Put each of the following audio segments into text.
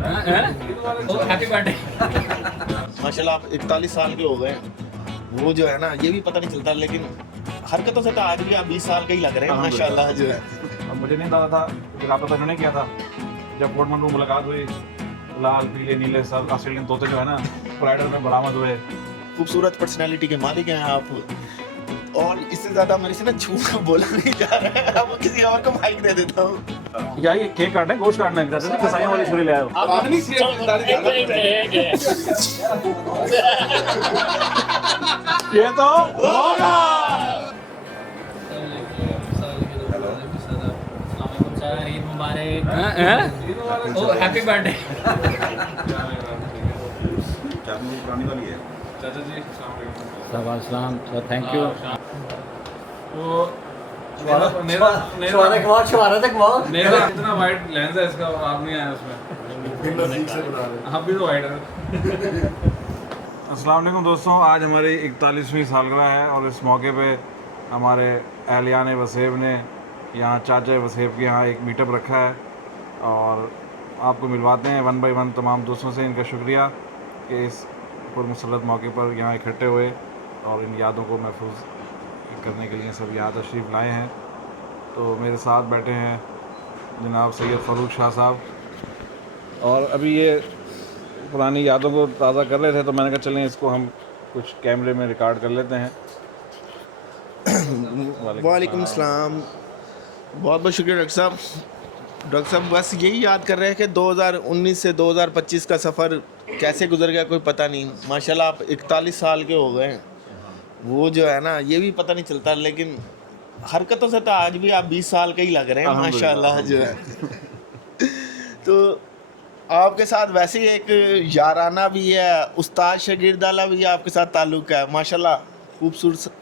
Happy birthday. माशाल्लाह आप 41 साल के हो गए हैं। वो जो है ना ये भी पता नहीं चलता, लेकिन हरकतों से तो आज भी आप 20 साल के ही लग रहे हैं माशाल्लाह जो है। अब मुझे नहीं पता था, फिर आप तो इन्होंने किया था जब पोर्टमन में मुलाकात हुई। लाल पीले नीले सब ऑस्ट्रेलियन तोते जो है ना फ्लाइडर में बरामद हुए। खूबसूरत पर्सनालिटी के मालिक हैं आप, और इससे ज्यादा मेरे से ना झूठ बोला नहीं जा रहा है। अब किसी और को माइक दे देता हूँ। या ये केक काटना है, गोश्त काटना है, जैसे कसाईयों वाली छुरी ले आए हो। ये तो होगा। ईद मुबारक। Happy birthday. चाचा जी सलाम सर, थैंक यू। तो मेरा इतना वाइड लेंस है इसका, आप नहीं आए उसमें। आप भी तो वाइड है। अस्सलाम वालेकुम दोस्तों, आज हमारी 41वीं सालगिरह है और इस मौके पे हमारे अहलियान वसेब ने यहाँ चाचा वसेब के यहाँ एक मीटअप रखा है और आपको मिलवाते हैं वन बाय वन तमाम दोस्तों से। इनका शुक्रिया कि इस पुरमसरत मौके पर यहाँ इकट्ठे हुए और इन यादों को महफूज करने के लिए सब यहाँ तशरीफ़ लाए हैं। तो मेरे साथ बैठे हैं जनाब सैयद फ़ारूक शाह साहब, और अभी ये पुरानी यादों को ताज़ा कर रहे थे तो मैंने कहा चलें इसको हम कुछ कैमरे में रिकॉर्ड कर लेते हैं। वालेकुम सलाम, बहुत बहुत शुक्रिया डॉक्टर साहब। डॉक्टर साहब बस यही याद कर रहे हैं कि 2019 से 2025 का सफ़र कैसे गुजर गया कोई पता नहीं। माशाल्लाह आप 41 साल के हो गए हैं। वो जो है ना ये भी पता नहीं चलता, लेकिन हरकतों से तो आज भी आप 20 साल के ही लग रहे हैं माशाल्लाह जो है। तो आपके साथ वैसे ही एक याराना भी है, उस्ताद शागिर्दाना भी आपके साथ ताल्लुक़ है माशाल्लाह।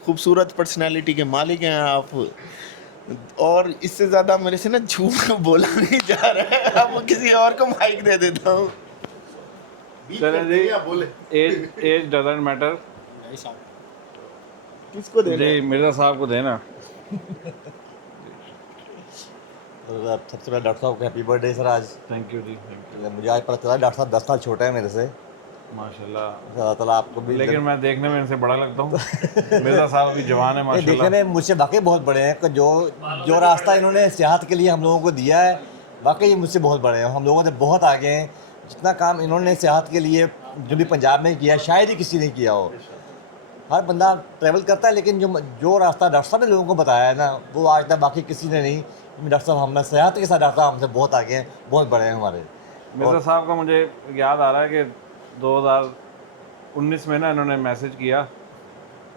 खूबसूरत पर्सनालिटी के मालिक हैं आप, और इससे ज़्यादा मेरे से ना झूठ बोला नहीं जा रहा है। अब किसी और को माइक दे देता हूँ। चलें जी, एज डजंट मैटर। किसको दे जी मिर्ज़ा साहब को देना। सबसे पहले डॉक्टर साहब को हैप्पी बर्थडे सर आज। Thank you ji, thank you. मुझे आज पता चला डॉक्टर साहब 10 साल छोटे हैं मेरे से। माशाल्लाह, अल्लाह ताला आपको भी लेकिन मैं देखने में इनसे बड़ा लगता हूँ। मिर्ज़ा साहब अभी जवान है ये देखने माशाल्लाह। में मुझसे वाकई बहुत बड़े हैं कि जो रास्ता इन्होंने सियाहत के लिए हम लोगों को दिया है, वाकई ये मुझसे बहुत बड़े हैं। हम लोगों से बहुत आगे हैं। जितना काम इन्होंने सियाहत के लिए जो भी पंजाब में किया है शायद ही किसी ने किया हो। हर बंदा ट्रैवल करता है, लेकिन जो रास्ता डॉक्टर साहब ने लोगों को बताया है ना, वो आज तक बाकी किसी ने नहीं। डॉक्टर साहब हमें सेहत के साथ डॉक्टर साहब हमसे बहुत आगे हैं, बहुत बड़े हैं हमारे। मिर्ज़ा साहब का मुझे याद आ रहा है कि 2019 में ना इन्होंने मैसेज किया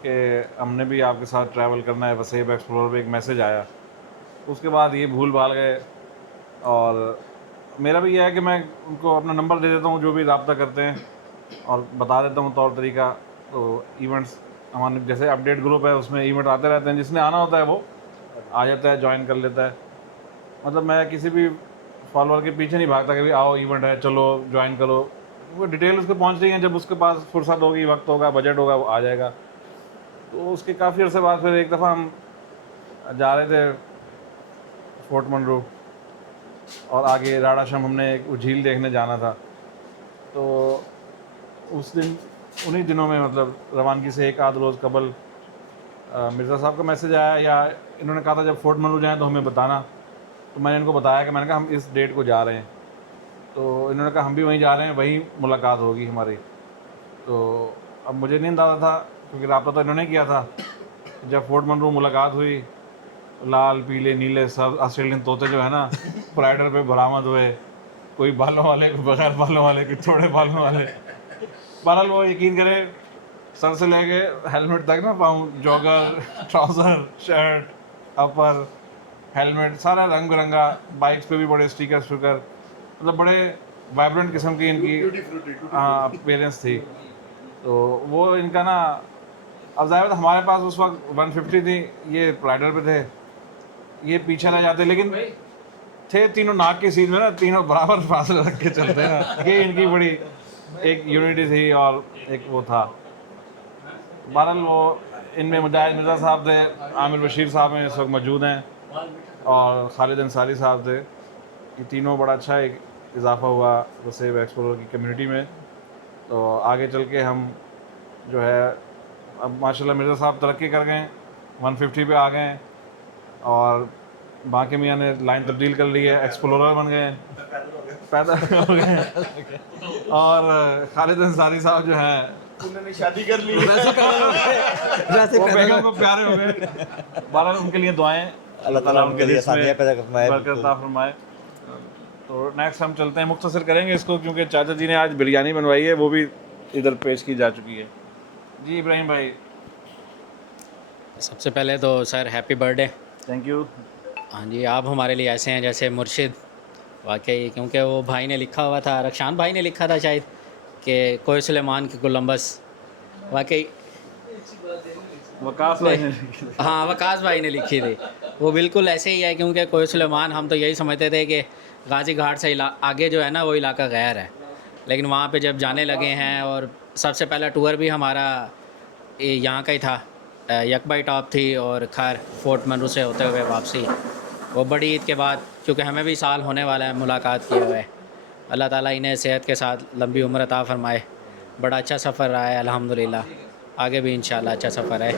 कि हमने भी आपके साथ ट्रैवल करना है वसेब एक्सप्लोरर पे, एक मैसेज आया। उसके बाद ये भूल भाल गए, और मेरा भी यह है कि मैं उनको अपना नंबर दे देता हूँ जो भी रब्ता करते हैं, और बता देता हूँ तौर तरीका। तो इवेंट्स हमारे जैसे अपडेट ग्रुप है उसमें इवेंट आते रहते हैं, जिसने आना होता है वो आ जाता है, ज्वाइन कर लेता है। मतलब मैं किसी भी फॉलोअर के पीछे नहीं भागता कि भाई आओ इवेंट है चलो ज्वाइन करो। वो डिटेल उसको पहुंच रही है, जब उसके पास फुर्सत होगी, वक्त होगा, बजट होगा, वो आ जाएगा। तो उसके काफ़ी अर्से बाद फिर एक दफ़ा हम जा रहे थे फोर्ट मनरो, और आगे राडाशम हमने एक झील देखने जाना था। तो उस दिन उन्हीं दिनों में मतलब रवानगी से एक आध रोज़ कबल मिर्ज़ा साहब का मैसेज आया, या इन्होंने कहा था जब फोर्ट मनरो जाएँ तो हमें बताना। तो मैंने इनको बताया कि मैंने कहा हम इस डेट को जा रहे हैं। तो इन्होंने कहा हम भी वहीं जा रहे हैं, वहीं मुलाकात होगी हमारी। तो अब मुझे नहीं अंदाज़ा था, क्योंकि रब्ता तो इन्होंने किया था। जब फोर्ट मनरो मुलाकात हुई, लाल पीले नीले सब ऑस्ट्रेलियन तोते जो है ना फ्लाइडर पे बरामद हुए। कोई बालों वाले, कोई बगैर बालों वाले, कोई थोड़े बालों वाले। बहरहाल वो यकीन करें सर से लेके हेलमेट तक ना पाऊँ, जॉगर, ट्राउज़र, शर्ट, अपर, हेलमेट सारा रंग बिरंगा। बाइक्स पे भी बड़े स्टिकर स्टिकर, मतलब बड़े वाइब्रेंट किस्म की इनकी अपीयरेंस थी। तो वो इनका ना, अब ज़ाहिर हमारे पास उस वक्त 150 थी, ये राइडर पे थे, ये पीछे रह जाते, लेकिन थे तीनों नाक की सीध में ना, तीनों बराबर फासले रख के चलते हैं। ये इनकी बड़ी एक यूनिटी थी और एक वो था। बहरहाल वो इनमें मुजाहिद मिर्ज़ा साहब थे, आमिर बशीर साहब में इस वक्त मौजूद हैं, और खालिद अंसारी साहब थे। ये तीनों बड़ा अच्छा एक इजाफा हुआ वसेब एक्सप्लोरर की कम्युनिटी में। तो आगे चल के हम जो है अब माशाल्लाह मिर्ज़ा साहब तरक्की कर गए, 150 पे आ गए हैं और बाकी मियाँ ने लाइन तब्दील कर ली है, एक्सप्लोरर बन गए हैं, पैदा हो गए हैं। और खालिद अंसारी साहब जो हैं उन्होंने शादी कर ली। वो बेगम को प्यारे हो गए। बहरहाल उनके लिए दुआएं, अल्लाह ताला उनके लिए रिज़्क़ में आसानियाँ पैदा फरमाए। बरकत अता फरमाए। तो नेक्स्ट हम चलते हैं, मुख्तसर करेंगे इसको क्योंकि चाचा जी ने आज बिरयानी बनवाई है, वो भी इधर पेश की जा चुकी है। जी इब्राहिम भाई, सबसे पहले तो sir happy birthday. Thank you. हाँ जी, आप हमारे लिए ऐसे हैं जैसे मुर्शिद, वाकई, क्योंकि वो भाई ने लिखा हुआ था, रक्षान भाई ने लिखा था शायद कि कोई सुलेमान की कोलंबस, वाकई वकास भाई ने हाँ वकास भाई ने लिखी थी। वो बिल्कुल ऐसे ही है, क्योंकि कोई सुलेमान हम तो यही समझते थे कि गाजी घाट से आगे जो है ना वो इलाका गैर है, लेकिन वहाँ पे जब जाने लगे हैं, और सबसे पहला टूर भी हमारा यहाँ का ही था, यकबाई टॉप थी और खैर फोर्ट मनरू से होते हुए वापसी, वो बड़ी ईद के बाद, क्योंकि हमें भी साल होने वाला है मुलाकात किए हुए। अल्लाह ताला इन्हें सेहत के साथ लंबी उम्र अता फरमाए। बड़ा अच्छा सफ़र रहा है अल्हम्दुलिल्लाह, आगे भी इंशाल्लाह अच्छा सफ़र है।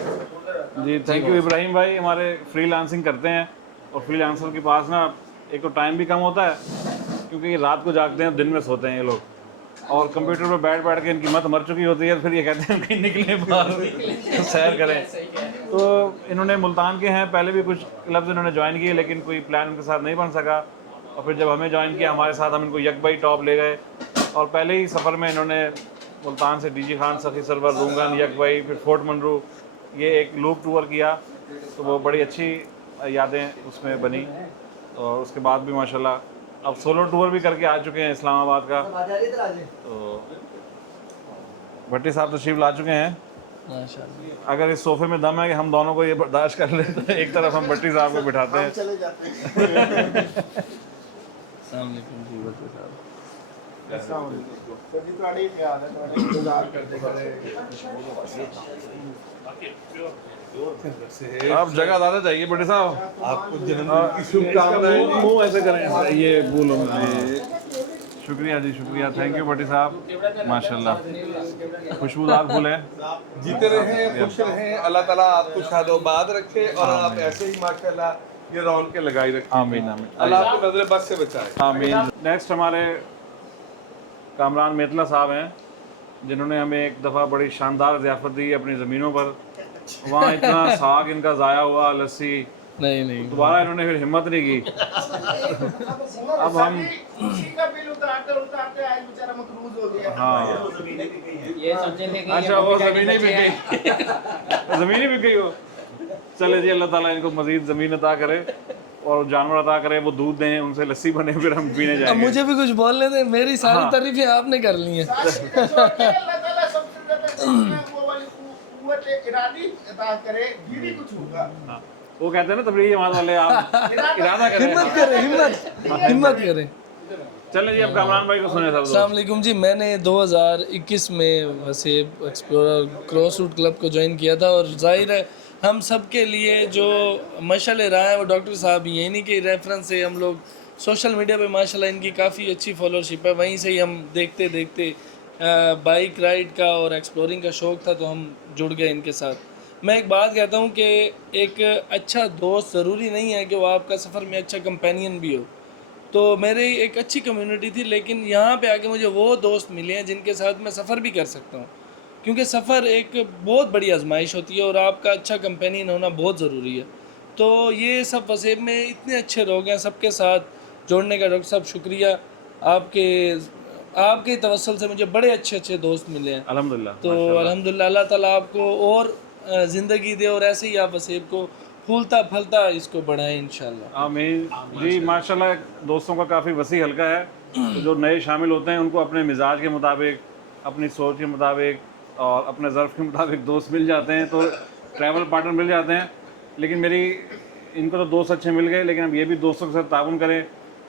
जी थैंक यू इब्राहिम भाई। हमारे फ्रीलांसिंग करते हैं और फ्रीलांसर के पास ना एक तो टाइम भी कम होता है क्योंकि ये रात को जागते हैं, दिन में सोते हैं ये लोग, और कंप्यूटर पर बैठ बैठ के इनकी मत मर चुकी होती है, फिर ये कहते हैं कहीं निकले बाहर सैर करें। तो इन्होंने मुल्तान के हैं, पहले भी कुछ क्लब्स इन्होंने ज्वाइन किए लेकिन कोई प्लान उनके साथ नहीं बन सका, और फिर जब हमें ज्वाइन किया हमारे साथ, हम इनको यकबाई टॉप ले गए और पहले ही सफ़र में इन्होंने मुल्तान से डीजी खान, सखी सरवर, रूंगन, यकबाई, फिर फोर्ट मनरू, ये एक लूप टूर किया, तो वो बड़ी अच्छी यादें उसमें बनी। और उसके बाद भी माशाल्लाह अब सोलो टूर भी करके आ चुके हैं इस्लामाबाद का। तो भट्टी साहब तशरीफ ला चुके हैं। अगर इस सोफे में दम है कि हम दोनों को ये बर्दाश्त कर ले तो एक तरफ हम भट्टी साहब को बिठाते हैं। चले जाते हैं। आप जगह ज़्यादा चाहिए भट्टी साहब, आपको जन्मदिन की शुभकामनाएं। मुंह ऐसे करें, ये बोलो। शुक्रिया जी, शुक्रिया, थैंक यू भट्टी साहब, माशाल्लाह खुशबूदार फूल है। जीते रहें, खुश रहें, अल्लाह ताला आपको शादोबाद रखे और आप ऐसे ही माशाल्लाह ये रौनकें लगाई रखें। आमीन आमीन, अल्लाह आपको नजर बद से बचाए। आमीन। नेक्स्ट हमारे कामरान मेतला साहब हैं जिन्होंने हमें एक दफ़ा बड़ी शानदार ज़ियाफ़त दी अपनी ज़मीनों पर। वहाँ इतना साग इनका ज़ाया हुआ, लस्सी, नहीं दोबारा इन्होंने फिर हिम्मत नहीं की। अब हम का बिल उतारते आज बेचारा मकरूज हो गया। हाँ, ये सोचे थे कि अच्छा वो ज़मीन ही बिक गई, ज़मीन ही बिक गई हो। चले जी, अल्लाह ताला इनको मज़ीद ज़मीन अता करे और जानवर अता करे, वो दूध दें, उनसे लस्सी बने, फिर हम पीने अब जाएंगे। मुझे भी कुछ बोलने दें, मेरी सारी तारीफें आपने कर ली हैं। अल्लाह ताला सबसे ज्यादा वो वाली कुव्वत इरादी अता करे, भी कुछ होगा। हाँ, वो कहते हैं ना तबलीगी जमात वाले, आप इरादा करें। हिम्मत करें, हिम्मत करें। चलें जी, अब कामरान भाई को सुने सब अस्सलाम वालेकुम जी। मैंने 2021 में Waseb explorer cross root club को ज्वाइन किया था, और जाहिर है हम सब के लिए जो मशाल रहा है वो डॉक्टर साहब ही हैं। इन्हीं के रेफरेंस से हम लोग सोशल मीडिया पे माशाल्लाह इनकी काफ़ी अच्छी फॉलोअरशिप है, वहीं से ही हम देखते देखते बाइक राइड का और एक्सप्लोरिंग का शौक़ था तो हम जुड़ गए इनके साथ। मैं एक बात कहता हूँ कि एक अच्छा दोस्त ज़रूरी नहीं है कि वो आपका सफ़र में अच्छा कंपेनियन भी हो। तो मेरी एक अच्छी कम्युनिटी थी, लेकिन यहाँ पे आके मुझे वो दोस्त मिले हैं जिनके साथ मैं सफ़र भी कर सकता हूँ, क्योंकि सफ़र एक बहुत बड़ी आजमाइश होती है और आपका अच्छा कंपेनियन होना बहुत ज़रूरी है। तो ये सब वसेब में इतने अच्छे लोग हैं, सबके साथ जोड़ने का डॉक्टर साहब शुक्रिया। आपके तवस्सुल से मुझे बड़े अच्छे अच्छे दोस्त मिले हैं अल्हम्दुलिल्लाह। तो अल्हम्दुलिल्लाह, अल्लाह ताला आपको और ज़िंदगी दे और ऐसे ही आप वसेब को फूलता फलता इसको बढ़ाएं इंशाल्लाह। आमीन जी। माशाल्लाह दोस्तों का काफ़ी वसी हल्का है, तो जो नए शामिल होते हैं उनको अपने मिजाज के मुताबिक, अपनी सोच के मुताबिक और अपने ज़र्फ़ के मुताबिक दोस्त मिल जाते हैं, तो ट्रैवल पार्टनर मिल जाते हैं। लेकिन इनको तो दोस्त अच्छे मिल गए, लेकिन अब ये भी दोस्तों के साथ ताउन करें।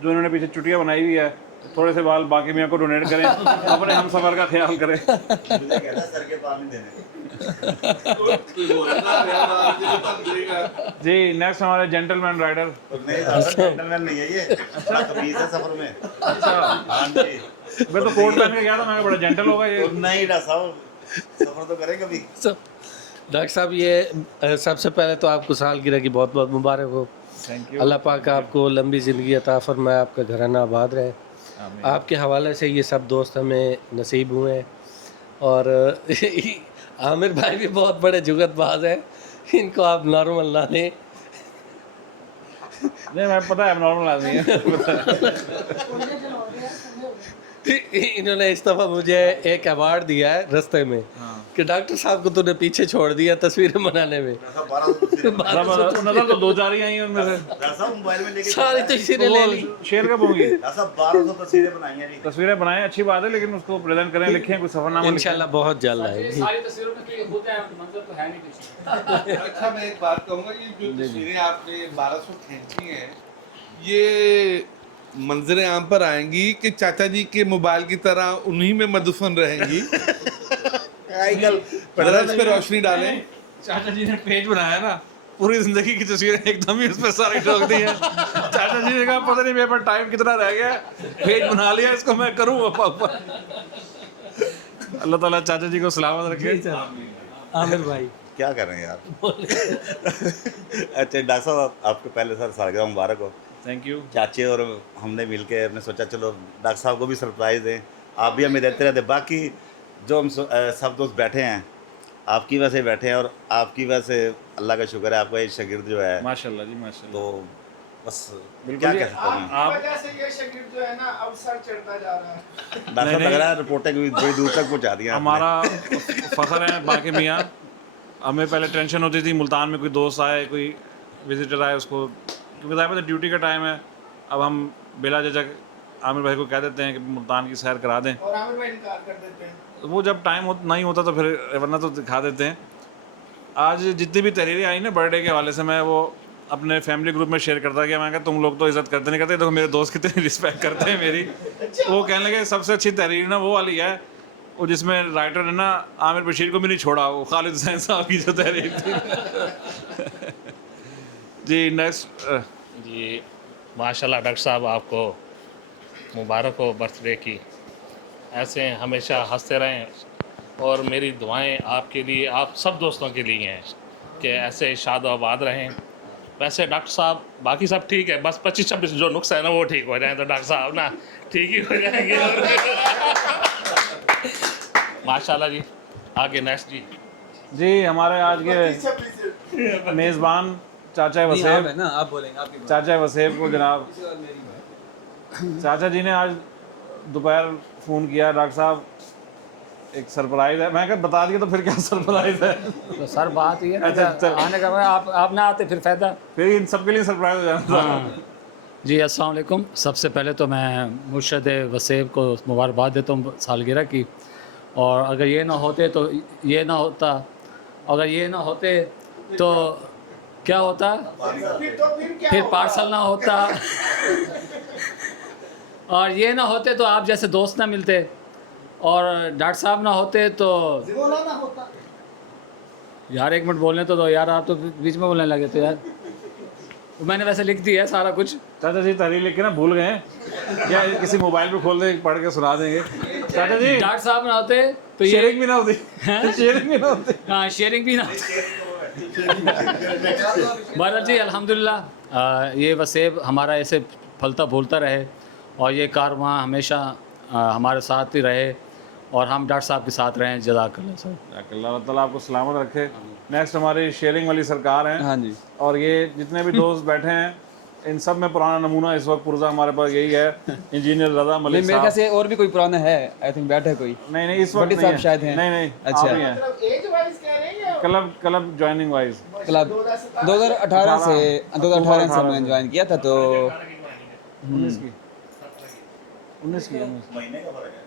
जो इन्होंने पीछे चुटिया बनाई हुई है थोड़े से बाल बाकी मियाँ को डोनेट करें, अपने हम सफ़र का ख्याल करें। जी नेक्स्ट हमारे जेंटलमैन राइडर। नहीं है ये, तमीज़ है सफर में। अच्छा मैं तो कोट पहन के गया था, मैं बड़ा जेंटल होगा ये। नहीं डॉक्टर साहब, सफर तो करें कभी। डॉक्टर साहब ये सबसे पहले तो आपको सालगिरह की बहुत बहुत मुबारक हो। Thank you. अल्लाह पाक आपको लंबी ज़िंदगी अता फरमाए, आपका घराना आबाद रहे। आपके हवाले से ये सब दोस्त हमें नसीब हुए हैं। और आमिर भाई भी बहुत बड़े जुगतबाज हैं, इनको आप नॉर्मल ना लें। नहीं मैं पता है नॉर्मल आदमी है। इन्होंने इस दफ़ा मुझे एक अवार्ड दिया है रास्ते में कि डॉक्टर साहब को तूने पीछे छोड़ दिया तस्वीरें बनाने में। नजर तो 2-4 ही आई हैं उनमें से। डॉक्टर साहब मोबाइल में लेके सारी तस्वीरें ले ली। शेर कब होंगी? डॉक्टर साहब 1200 तस्वीरें बनाई हैं जी। तस्वीरें बनाएं अच्छी बात है, लेकिन उसको प्रेजेंट करें, लिखें कुछ सफरनामा लिखें। इंशाल्लाह बहुत जल्द आएगी। सारी तस्वीरों में तो होता है मंजर तो है नहीं कुछ। अच्छा मैं एक बात कहूँगा, ये जो तस्वीरें आपने 1200 खींची हैं, ये मंजर आम पर आएंगी कि चाचा जी के मोबाइल की तरह उन्हीं में मदफन रहेंगी? जरा इस पे रोशनी डालें। चाचा जी ने पेज बनाया ना, पूरी जिंदगी की तस्वीरें एकदम ही उस पर सारी ठोक दी है। चाचा जी ने कहा पता नहीं मेरे पास टाइम कितना रह गया है, पेज बना लिया, इसको मैं करूँ। अल्लाह ताला चाचा जी को सलामत रखे। आमिर भाई क्या कर रहे हैं यार? अच्छा डॉक्टर साहब आपको पहले सर सालगिरह मुबारक हो। Thank you. चाचे और हमने मिलके हमने सोचा चलो डॉक्टर साहब को भी सरप्राइज़ दें, आप भी हमें देते रहते। बाकी जो हम सब दोस्त बैठे हैं आपकी वजह से बैठे हैं, और आपकी वजह से अल्लाह का शुक्र है आपका ये शागिर्द जो है, माशाल्लाह जी माशाल्लाह। तो बस बिल्कुल क्या जी, कह सकता हूँ मैं। आप वजह से ये शागिर्द जो है ना अब सर चढ़ता जा रहा है। डॉक्टर साहब लग रहा है रिपोर्टें बड़ी दूर तक पहुँचा दी आपने। हमारा फ़ख्र है बाकी मियाँ। हमें पहले टेंशन होती थी मुल्तान में कोई दोस्त आए, कोई विजिटर आए, उसको क्योंकि ज़ाहिर है ड्यूटी का टाइम है। अब हम बिला झिझक आमिर भाई को कह देते हैं कि मुल्तान की सैर करा दें, और आमिर भाई इनकार कर देते हैं। तो वो जब टाइम नहीं होता तो फिर वरना तो दिखा देते हैं। आज जितनी भी तहरीरें आई ना बर्थडे के हवाले से, मैं वो अपने फैमिली ग्रुप में शेयर करता गया। मैं कहा तुम लोग तो इज़्ज़त करते नहीं करते, देखो मेरे दोस्त कितनी रिस्पेक्ट करते हैं मेरी। वो कहने लगे सबसे अच्छी तहरीर ना वो वाली है वो जिसमें राइटर ने ना आमिर बशीर को भी नहीं छोड़ा, वो खालिद हुसैन साहब की जो तहरीर थी। जी नेक्स्ट। जी माशाल्लाह डॉक्टर साहब आपको मुबारक हो बर्थडे की, ऐसे हमेशा हंसते रहें और मेरी दुआएं आपके लिए, आप सब दोस्तों के लिए हैं कि ऐसे शाद आबाद रहें। वैसे डॉक्टर साहब बाकी सब ठीक है, बस 25-26 जो नुक्स है ना वो ठीक हो जाए तो डॉक्टर साहब ना ठीक ही हो जाएंगे। माशाल्लाह जी। आगे नेक्स्ट जी। जी हमारे आज के मेज़बान चाचा वसेब ना आप बोलेंगे आपकी चाचा वसेब को जनाब चाचा जी ने आज दोपहर फ़ोन किया, डॉक्टर साहब एक सरप्राइज़ है। मैं कहा बता दिया तो फिर क्या सरप्राइज़ है? तो सर बात ये है अच्छा, कि आने का आप ना आते फिर फ़ायदा। फिर इन सबके लिए सरप्राइज़ हो जाना था। जी अस्सलाम वालेकुम। सबसे पहले तो मैं मुर्शद वसेब को मुबारकबाद देता हूँ सालगिरह की। और अगर ये ना होते तो ये ना होता, अगर ये ना होते तो क्या होता, फिर पार्सल ना होता, और ये ना होते तो आप जैसे दोस्त ना मिलते, और डॉक्टर साहब ना होते तो ना होता। यार एक मिनट बोलने तो दो यार, आप तो बीच में बोलने लगे तो यार। मैंने वैसे लिख दिया है सारा कुछ। चाचा जी तहरीर लिख के ना भूल गए क्या? किसी मोबाइल पे खोल दे पढ़ के सुना देंगे। चाचा जी डॉक्टर साहब ना होते तो ये शेयरिंग भी ना होती। शेयरिंग भी ना होती। हाँ शेयरिंग भी ना बहरहाल जी अल्हम्दुलिल्लाह ये वसेब हमारा ऐसे फलता फूलता रहे और ये कारवां हमेशा हमारे साथ ही रहे और हम डॉक्टर साहब के साथ रहें। जज़ाकल्लाह सर। अल्लाह ताला आपको सलामत रखे। नेक्स्ट हमारी शेयरिंग वाली सरकार हैं। हाँ जी। और ये जितने भी दोस्त बैठे हैं इन सब में पुराना नमूना इस वक्त पुरजा हमारे पास यही है, इंजीनियर रज़ा मलिक मेरे ख्याल साहब। से और भी कोई पुराना है, आई थिंक बैठा है कोई। नहीं इस वक्त भट्टी नहीं साहब है। शायद हैं। नहीं अच्छा। आप ही हैं। एज वाइज कह रहे हैं या क्लब ज्वाइनिंग वाइज क्लब 2018 से 2018 से मैंने ज्वाइन किया था, तो 19 की महीने का फर्क है।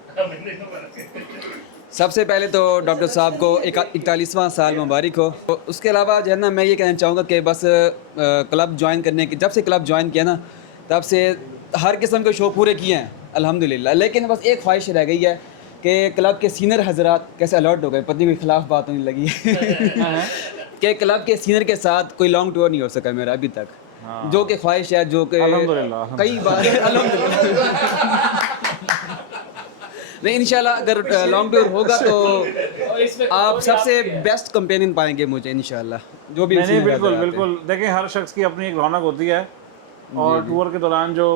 सबसे पहले तो डॉक्टर साहब को 41वां साल मुबारक हो। तो उसके अलावा जो है ना मैं ये कहना चाहूँगा कि बस क्लब ज्वाइन करने के, जब से क्लब ज्वाइन किया ना तब से हर किस्म के शो पूरे किए हैं। अल्हम्दुलिल्लाह। लेकिन बस एक ख्वाहिश रह गई है कि क्लब के सीनियर हजरात कैसे अलर्ट हो गए, पत्नी कोई खिलाफ बात होने लगी है कि क्लब के सीनियर के साथ कोई लॉन्ग टूर नहीं हो सका मेरा अभी तक, जो कि ख्वाहिश है, जो कि अल्हम्दुलिल्लाह। कई बार अल्हम्दुलिल्लाह नहीं, इंशाल्लाह अगर लॉन्ग टूर होगा तो आप सबसे बेस्ट कंपेनियन पाएंगे मुझे इंशाल्लाह, जो भी नहीं senior बिल्कुल हजरात हैं। बिल्कुल, देखें हर शख्स की अपनी एक रौनक होती है और टूर के दौरान जो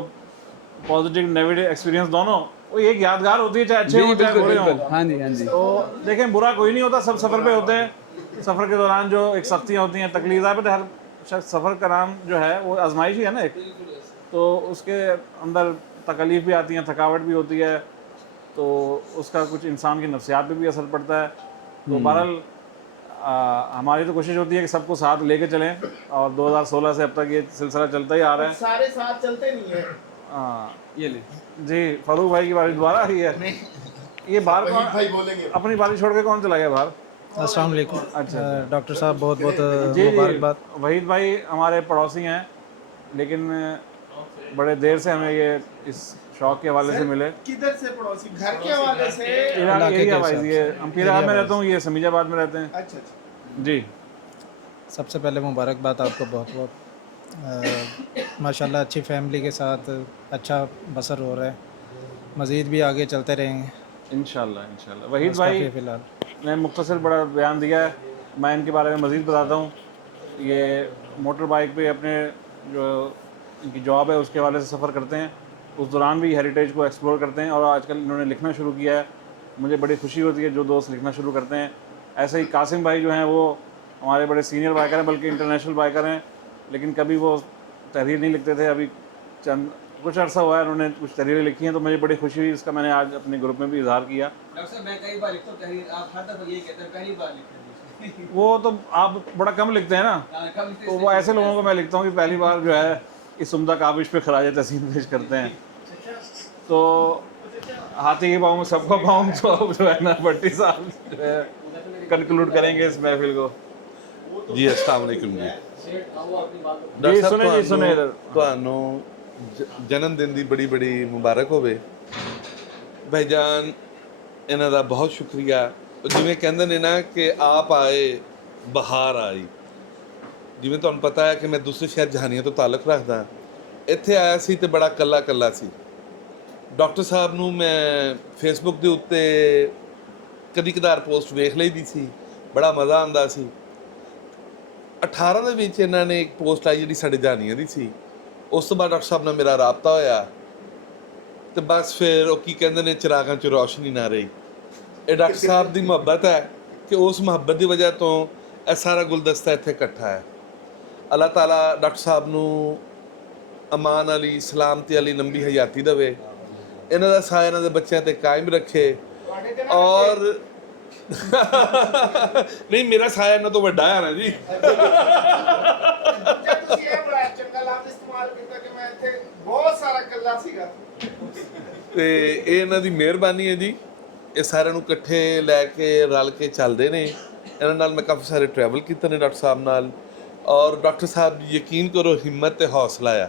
पॉजिटिव नेगेटिव एक्सपीरियंस दोनों वो एक यादगार होती है, चाहे अच्छे जी हों चाहे बिल्कुल बुरे हों। बिल्कुल, हाँ जी हाँ जी। तो देखें बुरा कोई नहीं होता, सब सफ़र पे होते हैं। सफ़र के दौरान जो एक सख्तियाँ होती हैं, तकलीफ़ है, हर शख्स सफ़र का नाम जो है वो आजमाइश ही है ना एक, तो उसके अंदर तकलीफ़ भी आती हैं, थकावट भी होती है, तो उसका कुछ इंसान की नफ्सियात पे भी असर पड़ता है। तो बहरहाल हमारी तो कोशिश होती है कि सबको साथ लेके चलें और 2016 से अब तक ये सिलसिला चलता ही आ रहा है। सारे साथ चलते नहीं है। हाँ ये ले जी, फारूक भाई की बारी दोबारा आई है। ये बाहर कौन भाई बोलेंगे। अपनी बारी छोड़ के कौन चला गया बाहर? अस्सलाम वालेकुम। अच्छा डॉक्टर साहब बहुत बहुत जी मुबारकबाद। वहीद भाई हमारे पड़ोसी हैं, लेकिन बड़े देर से हमें ये इस शौक के हवाले से मिले। किधर से पड़ोसी? घर के हवाले से? इलाके के एरिया हिसाब वाइज, ये हम पीराबाद में रहता हूँ, ये समीजाबाद में रहते हैं। अच्छा अच्छा। जी सबसे पहले मुबारकबाद आपको बहुत बहुत। माशाल्लाह अच्छी फैमिली के साथ अच्छा बसर हो रहा है, मज़ीद भी आगे चलते रहेंगे इंशाल्लाह इंशाल्लाह। वहीद बस भाई काफ़ी है फ़िलहाल। ने मुख्तसर बड़ा बयान दिया है, मैं इनके बारे में मज़ीद बताता हूँ। ये मोटर बाइक पे अपने जो इनकी जॉब है उसके हवाले से सफ़र करते हैं, उस दौरान भी हेरिटेज को एक्सप्लोर करते हैं और आजकल इन्होंने लिखना शुरू किया है। मुझे बड़ी खुशी होती है जो दोस्त लिखना शुरू करते हैं। ऐसे ही कासिम भाई जो हैं वो हमारे बड़े सीनियर बाइकर हैं, बल्कि इंटरनेशनल बाइकर हैं, लेकिन कभी वो तहरीर नहीं लिखते थे। अभी चंद कुछ अर्सा हुआ है उन्होंने कुछ तहरीरें लिखी हैं, तो मुझे बड़ी खुशी हुई, इसका मैंने आज अपने ग्रुप में भी इजहार किया। डॉक्टर साहब मैं कई बार लिखता हूँ तहरीर, आप हर दफ़ा यही कहते हैं पहली बार लिखते वो तो आप बड़ा कम लिखते हैं ना, हैं। तो वो ऐसे लोगों को मैं लिखता हूँ कि पहली बार जो है इस उम्दा काबिश पे खराज तहसीन पेश करते हैं। तो हाथी के पाँव में सबका पाँव, तो जो है ना भट्टी साहब जो है कंक्लूड करेंगे इस महफिल को। जी अस्सलाम वालेकुम जी। जी सुने जी सुने इधर। ਤੁਹਾਨੂੰ ਜਨਮ ਦਿਨ ਦੀ ਬੜੀ ਬੜੀ ਮੁਬਾਰਕ ਹੋਵੇ ਭਾਈਜਾਨ, ਇਹਨਾਂ ਦਾ ਬਹੁਤ ਸ਼ੁਕਰੀਆ। ਜਿਵੇਂ ਕਹਿੰਦੇ ਨੇ ਨਾ ਕਿ ਆਪ ਆਏ ਬਹਾਰ ਆਈ, ਜਿਵੇਂ ਤੁਹਾਨੂੰ ਪਤਾ ਹੈ ਕਿ ਮੈਂ ਦੂਸਰੇ ਸ਼ਹਿਰ ਜਹਾਨੀਆਂ ਤੋਂ ਤਾਲੁਕ ਰੱਖਦਾ, ਇੱਥੇ ਆਇਆ ਸੀ ਤੇ ਬੜਾ ਕੱਲਾ ਕੱਲਾ ਸੀ। ਡਾਕਟਰ ਸਾਹਿਬ ਨੂੰ ਮੈਂ ਫੇਸਬੁੱਕ ਦੇ ਉੱਤੇ ਕਦੀ ਕਦਾਰ ਪੋਸਟ ਵੇਖ ਲਈਦੀ ਸੀ, ਬੜਾ ਮਜ਼ਾ ਆਉਂਦਾ ਸੀ। 18 ਦੇ ਵਿੱਚ ਇਹਨਾਂ ਨੇ ਇੱਕ ਪੋਸਟ ਆਈ ਜਿਹੜੀ ਸਾਡੇ ਜਹਾਨੀਆਂ ਦੀ ਸੀ, ਉਸ ਤੋਂ ਬਾਅਦ ਡਾਕਟਰ ਸਾਹਿਬ ਨਾਲ ਮੇਰਾ ਰਾਬਤਾ ਹੋਇਆ ਤੇ ਬਸ ਫਿਰ ਉਹ ਕੀ ਕਹਿੰਦੇ ਨੇ ਚਿਰਾਗਾਂ 'ਚ ਰੌਸ਼ਨੀ ਨਾ ਰਹੀ। ਇਹ ਡਾਕਟਰ ਸਾਹਿਬ ਦੀ ਮੁਹੱਬਤ ਹੈ ਕਿ ਉਸ ਮੁਹੱਬਤ ਦੀ ਵਜ੍ਹਾ ਤੋਂ ਇਹ ਸਾਰਾ ਗੁਲਦਸਤਾ ਇੱਥੇ ਇਕੱਠਾ ਹੈ। ਅੱਲਾਹ ਤਾਲਾ ਡਾਕਟਰ ਸਾਹਿਬ ਨੂੰ ਅਮਾਨ ਵਾਲੀ ਸਲਾਮਤੀ ਵਾਲੀ ਲੰਬੀ ਹਯਾਤੀ ਦੇਵੇ, ਇਹਨਾਂ ਦਾ ਸਾਇਆ ਇਹਨਾਂ ਦੇ ਬੱਚਿਆਂ ਤੇ ਕਾਇਮ ਰੱਖੇ। ਔਰ ਨਹੀਂ, ਮੇਰਾ ਸਾਇਆ ਇਹਨਾਂ ਤੋਂ ਵੱਡਾ ਹੈ ਨਾ ਜੀ। ਤੁਸੀਂ ਇਹ ਬੜਾ ਚੰਗਾ ਲਫ਼ਜ਼ ਇਸਤੇਮਾਲ ਕੀਤਾ ਕਿ ਮੈਂ ਇੱਥੇ ਬਹੁਤ ਸਾਰਾ ਕੱਲਾ ਸੀਗਾ। ਤੇ ਇਹ ਇਹਨਾਂ ਦੀ ਮਿਹਰਬਾਨੀ ਹੈ ਜੀ, ਇਹ ਸਾਰਿਆਂ ਨੂੰ ਇਕੱਠੇ ਲੈ ਕੇ ਰਲ ਕੇ ਚੱਲਦੇ ਨੇ। ਇਹਨਾਂ ਨਾਲ ਮੈਂ ਕਾਫੀ ਸਾਰੇ ਟਰੈਵਲ ਕੀਤੇ ਨੇ ਡਾਕਟਰ ਸਾਹਿਬ ਨਾਲ, ਔਰ ਡਾਕਟਰ ਸਾਹਿਬ ਯਕੀਨ ਕਰੋ ਹਿੰਮਤ ਤੇ ਹੌਸਲਾ ਆ,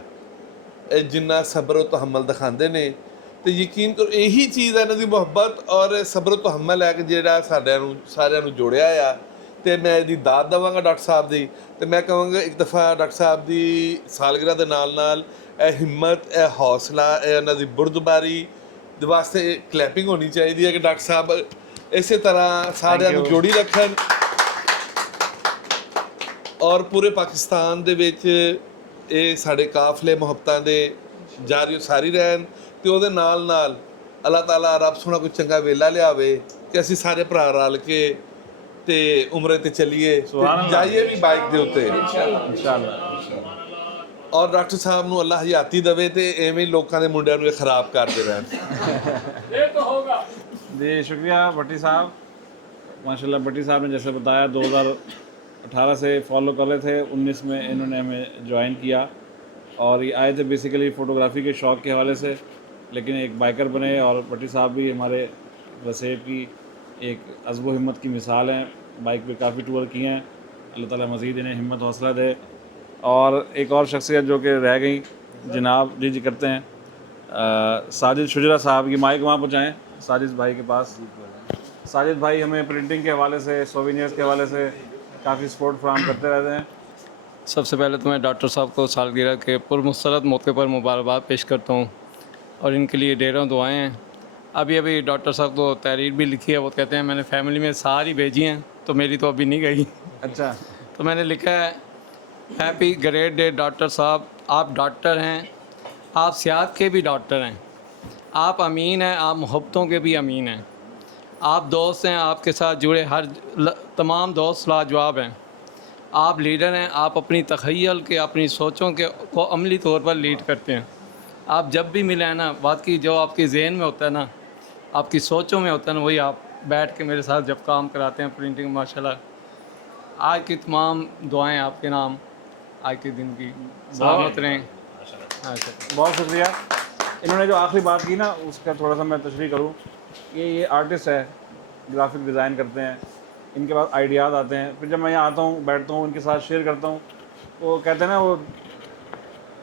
ਇਹ ਜਿੰਨਾ ਸਬਰ ਉਹ ਤਹੱਮਲ ਦਿਖਾਉਂਦੇ ਨੇ, ਤੇ ਯਕੀਨ ਕਰੋ ਇਹੀ ਚੀਜ਼ ਹੈ ਇਹਨਾਂ ਦੀ ਮੁਹੱਬਤ ਔਰ ਸਬਰ ਤਹੱਮਲ ਹੈ ਕਿ ਜਿਹੜਾ ਸਾਰਿਆਂ ਨੂੰ ਜੋੜਿਆ ਆ। ਤੇ ਮੈਂ ਇਹਦੀ ਦਾਤ ਦੇਵਾਂਗਾ ਡਾਕਟਰ ਸਾਹਿਬ ਦੀ, ਤੇ ਮੈਂ ਕਹਾਂਗਾ ਇੱਕ ਦਫਾ ਡਾਕਟਰ ਸਾਹਿਬ ਦੀ ਸਾਲਗਿਰਾ ਦੇ ਨਾਲ ਨਾਲ ਇਹ ਹਿੰਮਤ, ਇਹ ਹੌਸਲਾ, ਇਹ ਇਹਨਾਂ ਦੀ ਬੁਰਦਬਾਰੀ ਦੇ ਵਾਸਤੇ ਕਲੈਪਿੰਗ ਹੋਣੀ ਚਾਹੀਦੀ ਹੈ ਕਿ ਡਾਕਟਰ ਸਾਹਿਬ ਇਸੇ ਤਰ੍ਹਾਂ ਸਾਰਿਆਂ ਨੂੰ ਜੋੜੀ ਰੱਖਣ ਔਰ ਪੂਰੇ ਪਾਕਿਸਤਾਨ ਦੇ ਵਿੱਚ ਇਹ ਸਾਡੇ ਕਾਫਲੇ ਮੁਹੱਬਤਾਂ ਦੇ ਜਾਰੀ ਸਾਰੀ ਰਹਿਣ। ਤੇ ਉਹਦੇ ਨਾਲ ਨਾਲ ਅੱਲਾਹ ਤਾਲਾ ਰੱਬ ਸੋਹਣਾ ਕੋਈ ਚੰਗਾ ਵੇਲਾ ਲਿਆਵੇ ਕਿ ਅਸੀਂ ਸਾਰੇ ਭਰਾ ਰਲ ਕੇ ਤੇ ਉਮਰੇ ਤੇ ਚੱਲੀਏ, ਜਾਈਏ ਵੀ ਬਾਈਕ ਦੇ ਉੱਤੇ इंशाल्लाह। ਔਰ ਡਾਕਟਰ ਸਾਹਿਬ ਨੂੰ ਅੱਲਾਹ ਹਯਾਤੀ ਦੇਵੇ ਤੇ ਐਵੇਂ ਲੋਕਾਂ ਦੇ ਮੁੰਡਿਆਂ ਨੂੰ ਇਹ ਖਰਾਬ ਕਰਦੇ ਰਹਿਣ। जी शुक्रिया भट्टी साहब। माशाल्लाह भट्टी साहब ने जैसे बताया 2018 से फॉलो कर रहे थे, 19 में इन्होंने हमें ज्वाइन किया और ये आए थे बेसिकली फ़ोटोग्राफ़ी के शौक़ के हवाले से, लेकिन एक बाइकर बने। और भट्टी साहब भी हमारे वसेब की एक अज़्ब हिम्मत की मिसाल हैं, बाइक पे काफ़ी टूर किए हैं। अल्लाह ताला मज़ीद इन्हें हिम्मत हौसला दे। और एक और शख्सियत जो कि रह गई, जनाब जी करते हैं साजिद शुजरा साहब, ये माइक वहाँ पहुँचाएँ साजिद भाई के पास। साजिद भाई हमें प्रिंटिंग के हवाले से, सोवेनियर्स के हवाले से काफ़ी सपोर्ट फराहम करते रहते हैं। सबसे पहले तो मैं डॉक्टर साहब को सालगिरह के पुरमसरत मौके पर मुबारकबाद पेश करता हूँ और इनके लिए ढेरों दुआएं हैं। अभी डॉक्टर साहब को तहरीर भी लिखी है, वो कहते हैं मैंने फैमिली में सारी भेजी हैं तो मेरी तो अभी नहीं गई। अच्छा, तो मैंने लिखा है हैप्पी ग्रेट डे डॉक्टर साहब, आप डॉक्टर हैं, आप सियाहत के भी डॉक्टर हैं, आप अमीन हैं, आप मोहब्बतों के भी अमीन हैं, आप दोस्त हैं, आपके साथ जुड़े तमाम दोस्त लाजवाब हैं, आप लीडर हैं, आप अपनी तख़य्युल के, अपनी सोचों के को अमली तौर पर लीड करते हैं। आप जब भी मिले हैं ना, बात की जो आपके जहन में होता है ना, आपकी सोचों में होता है ना, वही आप बैठ के मेरे साथ जब काम कराते हैं प्रिंटिंग, माशाल्लाह। आज की तमाम दुआएं आपके नाम, आज के दिन की सलामत रहें। बहुत शुक्रिया। इन्होंने जो आखिरी बात की ना, उसका थोड़ा सा मैं तशरीह करूँ। ये आर्टिस्ट है, ग्राफिक डिज़ाइन करते हैं, इनके पास आइडियाज़ आते हैं, फिर जब मैं यहाँ आता हूँ, बैठता हूँ, इनके साथ शेयर करता हूँ, वो कहते हैं ना, वो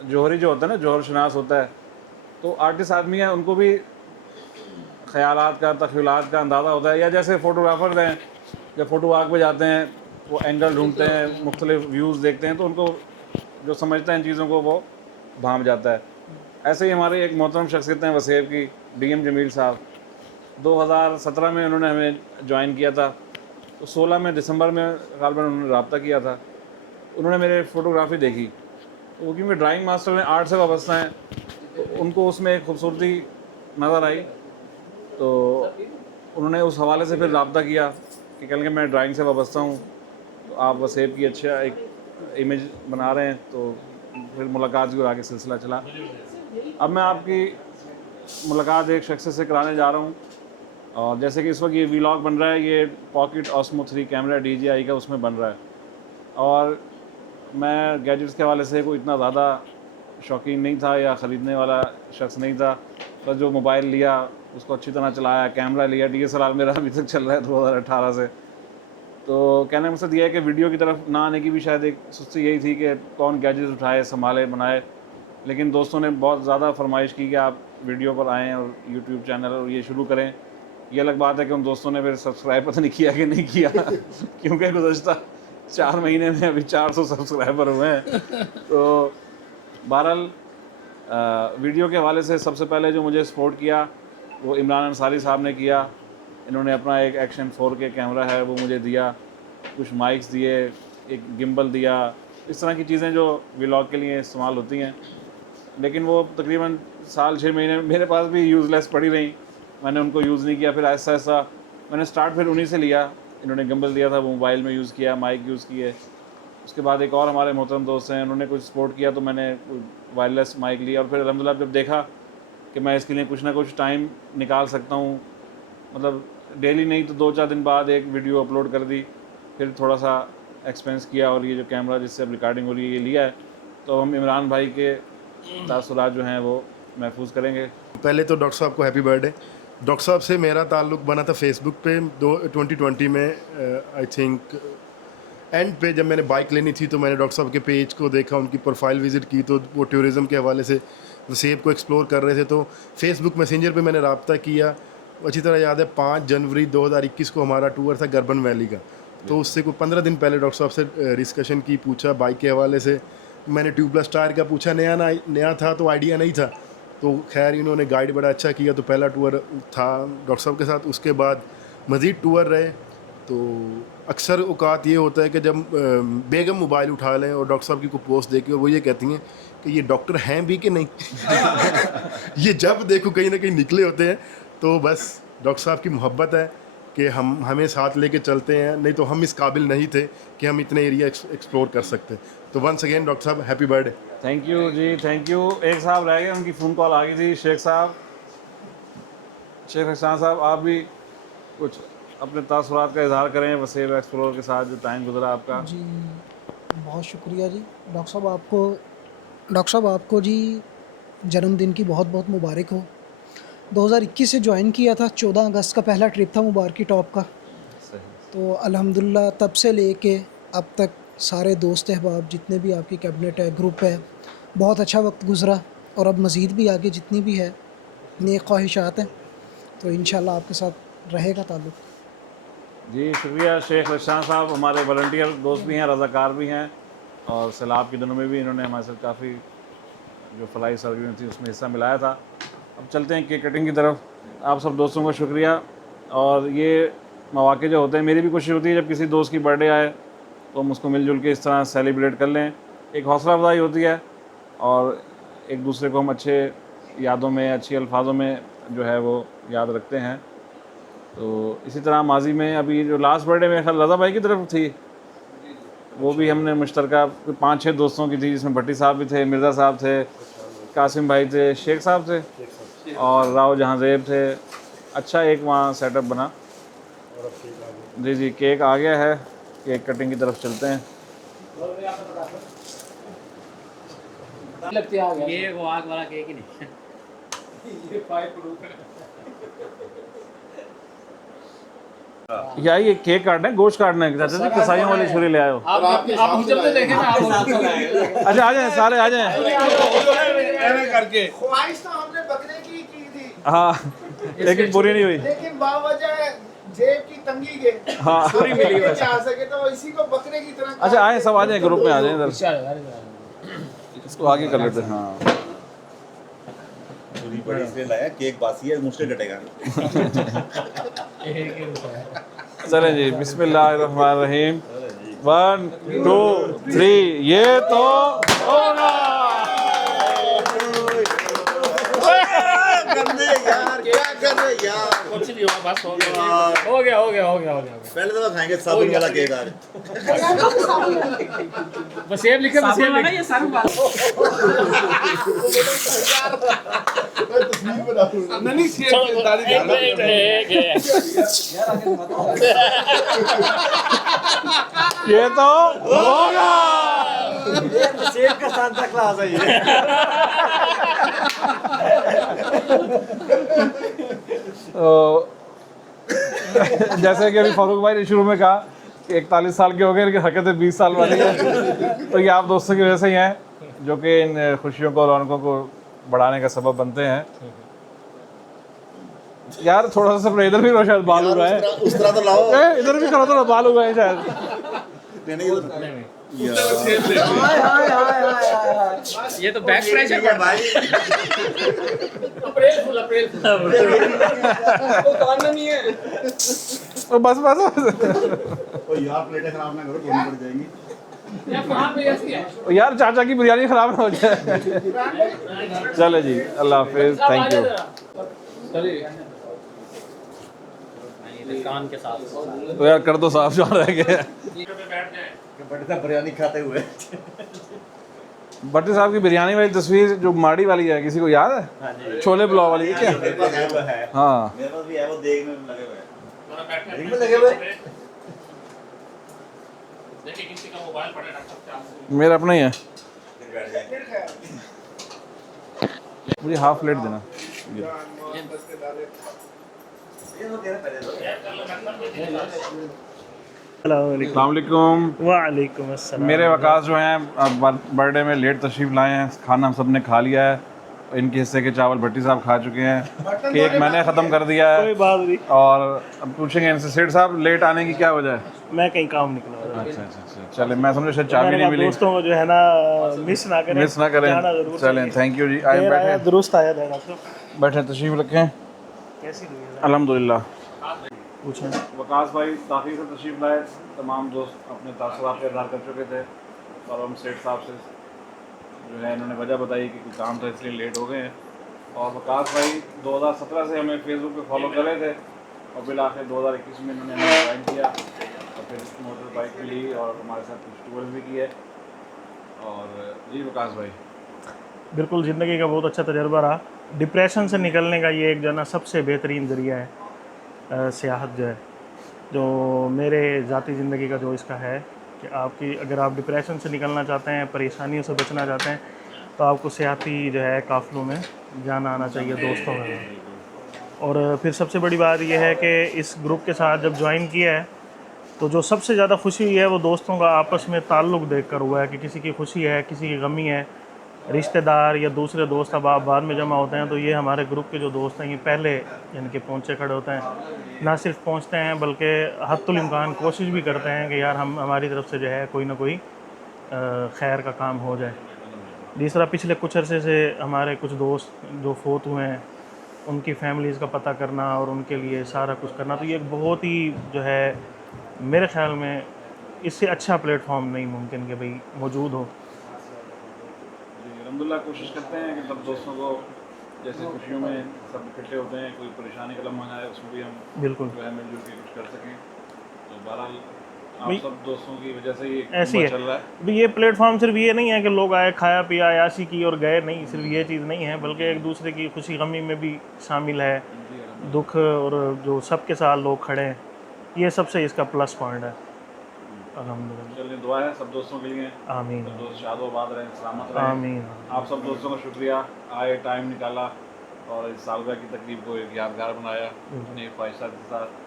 जौहरी जो होता है ना, जौहर शनास होता है, तो आर्टिस्ट आदमी है, उनको भी ख़यालात का, तख़य्युलात का अंदाज़ा होता है। या जैसे फ़ोटोग्राफ़र हैं, जब फ़ोटो वाक पे जाते हैं, वो एंगल ढूंढते हैं, मुख्तलिफ व्यूज़ देखते हैं, तो उनको जो समझते हैं इन चीज़ों को, वो भाम जाता है। ऐसे ही हमारे एक मोहतरम शख्सियत हैं वसेब की, DM जमील साहब। 2017 में उन्होंने हमें ज्वाइन किया था, तो 16 में दिसंबर में ग़ालिबन उन्होंने रब्ता किया था। उन्होंने मेरे फ़ोटोग्राफ़ी देखी, तो वो क्योंकि ड्राइंग मास्टर में आर्ट से वाबस्ता हैं, तो उनको उसमें एक खूबसूरती नज़र आई, तो उन्होंने उस हवाले से फिर रब्ता किया कि कल के मैं ड्राइंग से वाबस्ता हूँ, तो आप वसेब की अच्छा एक इमेज बना रहे हैं, तो फिर मुलाकात की और आगे सिलसिला चला। अब मैं आपकी मुलाकात एक शख्स से कराने जा रहा हूँ, और जैसे कि इस वक्त ये व्लॉग बन रहा है, ये पॉकेट ऑस्मो 3 कैमरा DJI का उसमें बन रहा है, और मैं गैजेट्स के हवाले से कोई इतना ज़्यादा शौकीन नहीं था या ख़रीदने वाला शख्स नहीं था, बस जो मोबाइल लिया उसको अच्छी तरह चलाया, कैमरा लिया, DSLR मेरा अभी तक चल रहा है 2018 से। तो कहने का मकसद ये है कि वीडियो की तरफ ना आने की भी शायद एक सुस्ती यही थी कि कौन गैजेट्स उठाए, संभाले, बनाए, लेकिन दोस्तों ने बहुत ज़्यादा फरमाइश की कि आप वीडियो पर आएँ और यूट्यूब चैनल और ये शुरू करें। ये अलग बात है कि उन दोस्तों ने फिर सब्सक्राइब पता नहीं किया कि नहीं किया क्योंकि गुज़श्ता 4 महीने में अभी 400 सब्सक्राइबर हुए हैं। तो बहरहाल वीडियो के हवाले से सबसे पहले जो मुझे सपोर्ट किया वो इमरान अंसारी साहब ने किया। इन्होंने अपना एक एक्शन 4K कैमरा है वो मुझे दिया, कुछ माइक्स दिए, एक गिम्बल दिया, इस तरह की चीज़ें जो व्लॉग के लिए इस्तेमाल होती हैं। लेकिन वो तकरीबन 6 महीने मेरे पास भी यूज़लेस पड़ी रही, मैंने उनको यूज़ नहीं किया। फिर ऐसा ऐसा मैंने स्टार्ट फिर उन्हीं से लिया। इन्होंने गिम्बल दिया था, वो मोबाइल में यूज़ किया, माइक यूज़ किए। उसके बाद एक और हमारे मोहतरम दोस्त हैं, उन्होंने कुछ सपोर्ट किया तो मैंने वायरलेस माइक लिया। और फिर अल्हम्दुलिल्लाह जब देखा कि मैं इसके लिए कुछ ना कुछ टाइम निकाल सकता हूँ, मतलब डेली नहीं तो 2-4 दिन बाद एक वीडियो अपलोड कर दी, फिर थोड़ा सा एक्सपेंस किया और ये जो कैमरा जिससे अब रिकॉर्डिंग हो रही है ये लिया है। तो हम इमरान भाई के तासुरात जो हैं वो महफूज करेंगे। पहले तो डॉक्टर साहब को हैप्पी बर्थडे। डॉक्टर साहब से मेरा ताल्लुक़ बना था फेसबुक पे 2020 में, आई थिंक एंड पे जब मैंने बाइक लेनी थी तो मैंने डॉक्टर साहब के पेज को देखा, उनकी प्रोफाइल विज़िट की तो वो टूरिज़म के हवाले से वसेब को एक्सप्लोर कर रहे थे। तो फेसबुक मैसेंजर पे मैंने रब्ता किया। अच्छी तरह याद है 5 जनवरी 2021 को हमारा टूर था गर्बन वैली का। तो उससे कोई 15 दिन पहले डॉक्टर साहब से डिस्कशन की, पूछा बाइक के हवाले से। मैंने ट्यूबलेस टायर का पूछा, नया था तो आइडिया नहीं था, तो खैर इन्होंने गाइड बड़ा अच्छा किया। तो पहला टूर था डॉक्टर साहब के साथ। उसके बाद मज़ीद टूर रहे। तो अक्सर औकात ये होता है कि जब बेगम मोबाइल उठा लें और डॉक्टर साहब की कोई पोस्ट देखी और वो ये कहती हैं कि ये डॉक्टर हैं भी कि नहीं ये जब देखो कहीं ना कहीं निकले होते हैं। तो बस डॉक्टर साहब की मोहब्बत है कि हमें साथ लेके चलते हैं, नहीं तो हम इस काबिल नहीं थे कि हम इतने एरिया एक्सप्लोर कर सकते। तो वंस अगेन डॉक्टर साहब happy birthday. Thank you ji, thank you. एक साहब रह गए, उनकी फ़ोन कॉल आ गई थी, शेख साहब, शेख हसन साहब, आप भी कुछ अपने तासुरात का इजहार करें वसेब एक्सप्लोर के साथ जो टाइम गुजरा आपका। जी बहुत शुक्रिया जी। डॉक्टर साहब आपको जी जन्मदिन की बहुत बहुत मुबारक हो। 2021 से ज्वाइन किया था, 14 अगस्त का पहला ट्रिप था मुबारकी टॉप का। तो अल्हम्दुलिल्लाह तब से लेके अब तक सारे दोस्त अहबाब जितने भी आपकी कैबिनेट है, ग्रुप है, बहुत अच्छा वक्त गुज़रा। और अब मज़ीद भी आगे जितनी भी है नेक ख्वाहिशात हैं तो इंशाल्लाह आपके साथ रहेगा ताल्लुक़। जी शुक्रिया शेख रशान साहब, हमारे वॉलंटियर दोस्त भी हैं, रज़ाकार भी हैं, और सैलाब के दिनों में भी इन्होंने हमारे साथ काफ़ी जो फलाई सरगर्मी थी उसमें हिस्सा मिलाया था। अब चलते हैं केक कटिंग की तरफ। आप सब दोस्तों को शुक्रिया। और ये मौके जो होते हैं, मेरी भी कोशिश होती है जब किसी दोस्त की बर्थडे आए तो हम उसको मिलजुल के इस तरह सेलिब्रेट कर लें, एक हौसला अफजाई होती है और एक दूसरे को हम अच्छे यादों में, अच्छी अल्फाजों में जो है वो याद रखते हैं। तो इसी तरह माजी में अभी जो लास्ट बर्थडे में ख्याल रज़ा भाई की तरफ थी, वो भी हमने मुश्तरका 5-6 दोस्तों की थी, जिसमें भट्टी साहब भी थे, मिर्ज़ा साहब थे, कासिम भाई थे, शेख साहब थे और राव जहांजेब थे। अच्छा एक वहाँ सेटअप बना। जी जी केक आ गया है, केक कटिंग की तरफ चलते हैं। ये वो आग वाला केक ही नहीं। या ये केक काटना है, गोश्त काटना है, चाचा जी कसाईयों वाली छुरी ले आए हो। आप मुझे तो देखें ना, आप अच्छा आ जाए, सारे आ जाए। करके ख्वाहिश तो हमने बकरे की थी, हाँ लेकिन पूरी नहीं हुई। लेकिन बावजह जेब की तंगी के हाँ पूरी मिली चाह सके तो इसी को बकरे की तरह। अच्छा आए, सब आ जाए, ग्रुप में आ जाए इधर, इसको आगे कर लेते हैं। हाँ पूरी बड़ी इसलिए लाया, केक बासी है, मुझसे कटेगा। चलें जी, बिस्मिल्लाहिर्रहमानिर्रहीम। 1 2 3 ये तो होगा। यार क्या कर रहे यार, कुछ नहीं हुआ, बस हो गया। पहले तो खाएंगे साबुन वाला केक आज। वसीब लिखे, वसीब लिखे। ये सारू बात नहीं ये तो होगा। सेब का सांता क्लास है ये। तो जैसे कि अभी फारूक भाई ने शुरू में कहा कि 41 साल के हो गए, लेकिन हरकतें 20 साल वाली हैं। तो ये आप दोस्तों की वजह से ही हैं जो कि इन खुशियों को, रौनकों को बढ़ाने का सबब बनते हैं। यार थोड़ा सा अपने इधर भी करो, शायद बाल उगाए। उस तरह तो लाओ, इधर भी करो, थोड़ा बाल उगाए शायद। ये तो बैक प्रेशर पड़ भाई। अप्रैल फुल वो कान में नहीं है। बस यार प्लेटें खराब ना करो, धोनी पड़ जाएंगी। यार चाचा की बिरयानी खराब ना हो जाए। चले जी, अल्लाह हाफिज, थैंक यू। कान के साथ तो यार कर दो साफ, जो रह गए। बड़े साहब बिरयानी खाते हुए। भट्टी साहब की बिरयानी वाली तस्वीर जो माड़ी वाली है, किसी को याद है? छोले पुलाव वाली क्या? मेरे पास है, वो है। हाँ मेरे पास भी है, वो देखने में लगे हुए हैं। देखने में लगे हुए। देखिए किसी का मोबाइल पड़ा है, मेरा अपना ही है। मुझे हाफ प्लेट देना। अस्सलामुअलैकुम। वालेकुम अस्सलाम। मेरे वकास जो हैं बर्थडे में लेट तशरीफ़ लाए हैं, खाना हम सब ने खा लिया है। इनके हिस्से के चावल भट्टी साहब खा चुके हैं, केक मैंने ख़त्म कर दिया है। कोई बात नहीं। और अब पूछेंगे इनसे, सेठ साहब लेट आने की क्या वजह है? मैं कहीं काम निकला हुआ था। अच्छा, चले, मैं समझा शायद चाबी नहीं मिली। दोस्तों को जो है ना मिस ना करें, जाना जरूर चलें, चाहिए। थैंक यू जी। आए देर आया, बैठे, दुरुस्त आया था डॉक्टर। बैठे, तशरीफ़ रखें। कैसी हुई है? अल्हम्दुलिल्लाह। पूछें। वकास भाई काफ़ी से तशरीफ़ लाए, तमाम दोस्त अपने तासुरात इज़हार कर चुके थे और हम सेठ साहब से जो है इन्होंने वजह बताई कि कुछ काम था इसलिए लेट हो गए हैं। और वकास भाई 2017 से हमें फेसबुक पे फॉलो कर रहे थे और बिल आखिर 2021 में इन्होंने हमें ज्वाइन किया और फिर मोटर बाइक भी ली और हमारे साथ कुछ टूर भी किए। और जी वकास भाई, बिल्कुल ज़िंदगी का बहुत अच्छा तजर्बा रहा। डिप्रेशन से निकलने का ये एक जो है ना सबसे बेहतरीन ज़रिया है सियाहत जो है, जो मेरे ज़ाती ज़िंदगी का जो इसका है कि आपकी अगर आप डिप्रेशन से निकलना चाहते हैं, परेशानियों से बचना चाहते हैं, तो आपको सियाहती जो है काफ़िलों में जाना आना चाहिए, दोस्तों में। और फिर सबसे बड़ी बात यह है कि इस ग्रुप के साथ जब ज्वाइन किया है तो जो सबसे ज़्यादा खुशी हुई है वो दोस्तों का आपस में ताल्लुक़ देख कर हुआ है कि किसी की खुशी है, किसी की गमी है, रिश्तेदार या दूसरे दोस्त अब आप बाद में जमा होते हैं, तो ये हमारे ग्रुप के जो दोस्त हैं ये पहले इनके पहुँचे खड़े होते हैं। ना सिर्फ पहुँचते हैं बल्कि हद्दुल इम्कान कोशिश भी करते हैं कि यार हम हमारी तरफ से जो है कोई ना कोई खैर का काम हो जाए। तीसरा, पिछले कुछ अरसे से हमारे कुछ दोस्त जो फोत हुए हैं उनकी फैमिलीज़ का पता करना और उनके लिए सारा कुछ करना, तो ये एक बहुत ही जो है मेरे ख्याल में इससे अच्छा प्लेटफॉर्म नहीं मुमकिन कि भाई मौजूद हो। अलहमदिल्ला कोशिश करते हैं कि सब दोस्तों को जैसे खुशियों में सब इकट्ठे होते हैं, कोई परेशानी का लम्हा आए उसमें भी हम बिल्कुल जो है मिलजुल के कुछ कर सकें। तो बहरहाल आप भाई सब दोस्तों की वजह से ये ऐसी है। चल रहा है। अभी ये प्लेटफॉर्म सिर्फ ये नहीं है कि लोग आए, खाया पिया, याशी की और गए, नहीं, सिर्फ ये चीज़ नहीं है, बल्कि एक दूसरे की खुशी गमी में भी शामिल है, दुख और जो सबके साथ लोग खड़े हैं, ये सबसे इसका प्लस पॉइंट है। अल्हम्दुलिल्लाह। चलिए दुआ है सब दोस्तों के लिए। आमीन। सब दोस्त शादोबाद रहें, सलामत रहें। आमीन। आप सब दोस्तों का शुक्रिया, आए, टाइम निकाला और इस सालगिरह की तकरीब को एक यादगार बनाया अपनी ख्वाहिशात के साथ।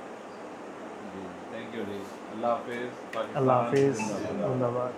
थैंक यू जी। अल्लाह हाफिज़। अल्लाह हाफिज़। जिंदाबाद।